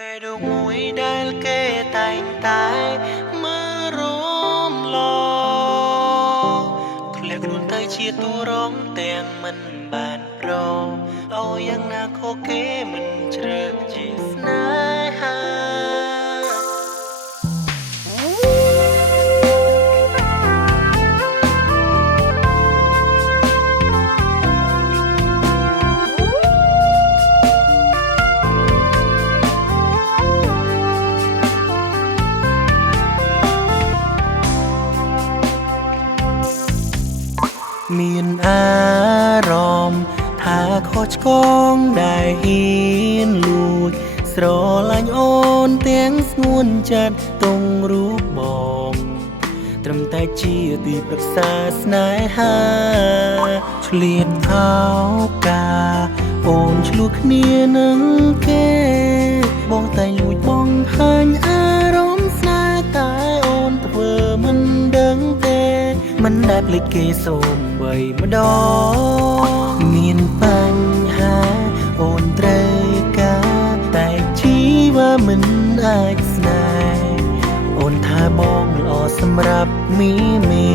បេះដូងមួយដែលគេតែងតែមករំលងធ្លាក់ខ្លួនទៅជាតួរងទាំងមិនបានព្រមឲ្យយ៉ាងណាខកគេមិនជ្រើជាស្នេហាមានអារម្មណ៍ថាខុសឆ្គងដែលហ៊ានលួចស្រឡាញ់អូនទាំងស្ងួនចិត្តទងរូបបងត្រឹមតែជាទីប្រឹក្សាស្នេហាឆ្លៀតអោកាអូនឆ្លោះគ្នានឹងគេបងតែលួចបងហាញអារម្មណ៍ស្នេហ៍តែអូនធ្វើមិនដឹងទេមិនដែលភ្លេចគេសូម្បីម្ដងមានបញ្ហាអូនត្រូវការតែជីវ៉ាមិនអាចស្នេហ៍អូនថាបងល្អសម្រាប់មីមេ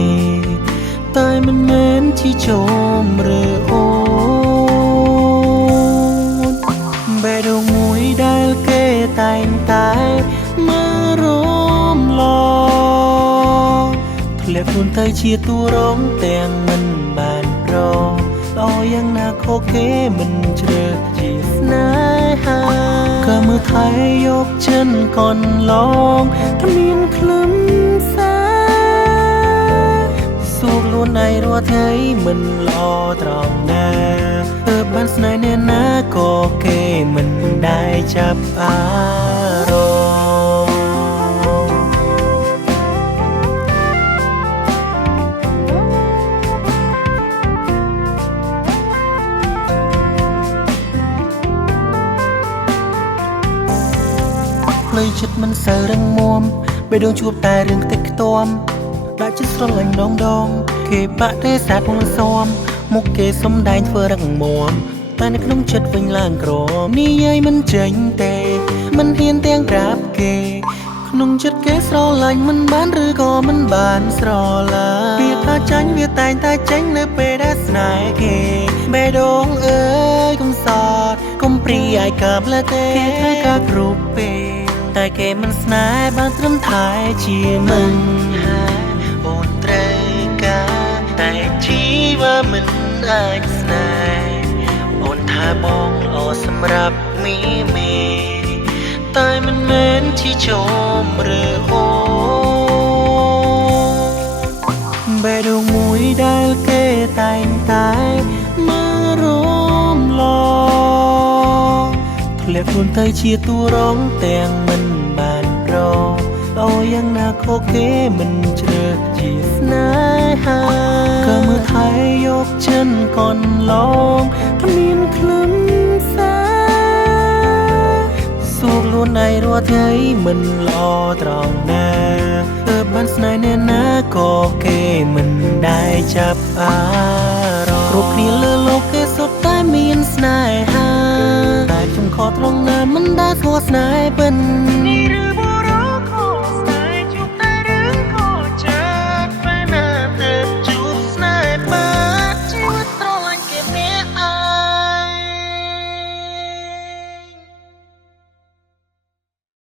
តែមិនមែនជាជុំឬអូនបេះដូងមួយដែលគេតែងតែមករំលងធ្លាក់ខ្លួនទៅជាតួរងទាំងមិនបានព្រមឲ្យយ៉ាងណាខកគេមិនជ្រើជាស្នេហាក៏មើលថែយកចិនកនឡងគ្មានក្លឹមសារសួរខ្លួនឯងរាល់ថ្ងៃមិនល្អត្រង់ណាទើបបានស្នេហ៍អ្នកណាក៏គេមិនដែលចាប់អារម្មណ៍ផ្លូវចិត្តមិនសូវរឹងមាំបេះដូងជួបតែរឿងខ្ទេចខ្ទាំដាក់ចិត្តស្រឡាញ់ដងគេបាក់ទេសាទពលសមមុខគេសំដែងធ្វើរឹងមាំតែនៅក្នុងចិត្តវិញឡើងក្រនិយាយមិនចេញទេមិនហ៊ានទាំងប្រាប់គេក្នុងចិត្តគេស្រឡាញ់មិនបានឬក៏មិនបានស្រឡាញ់វាថាចាញ់វាតែងតែចេញនៅពេលដែលស្នេហ៍គេបេះដូងអើយកុំសតកុំព្រីអាយកាប់លើទេគេធ្វើការគ្រប់ពេលតែគេមិនស្នេហ៍បានត្រឹមតែជាមិនហាអូនត្រូវការតែជីវ៉ាមិនអាចស្នេហ៍អូនថាបងល្អសម្រាប់មីមេតែមិនមែនជាជុំឬអូនបេះដូងមួយដែលគេតែងតែមករំលងធ្លាក់ខ្លួនទៅជាតួរងទាំងមិនបានព្រមឲ្យយ៉ាងណាខកគេមិនជ្រើជាស្នេហាក៏មើលថែយកចិនកនឡងគ្មានក្លឹមសារសួរខ្លួនឯងរាល់ថ្ងៃមិនល្អត្រង់ណាទើបបានស្នេហ៍អ្នកណាក៏គេមិនដែលចាប់អារម្មណ៍គ្រប់គ្នាលើលោកគេសុទ្ធតែមានស្នេហាតែខ្ញុំខកត្រង់ណាមិនដែលស្គាល់ស្នេហ៍ពិន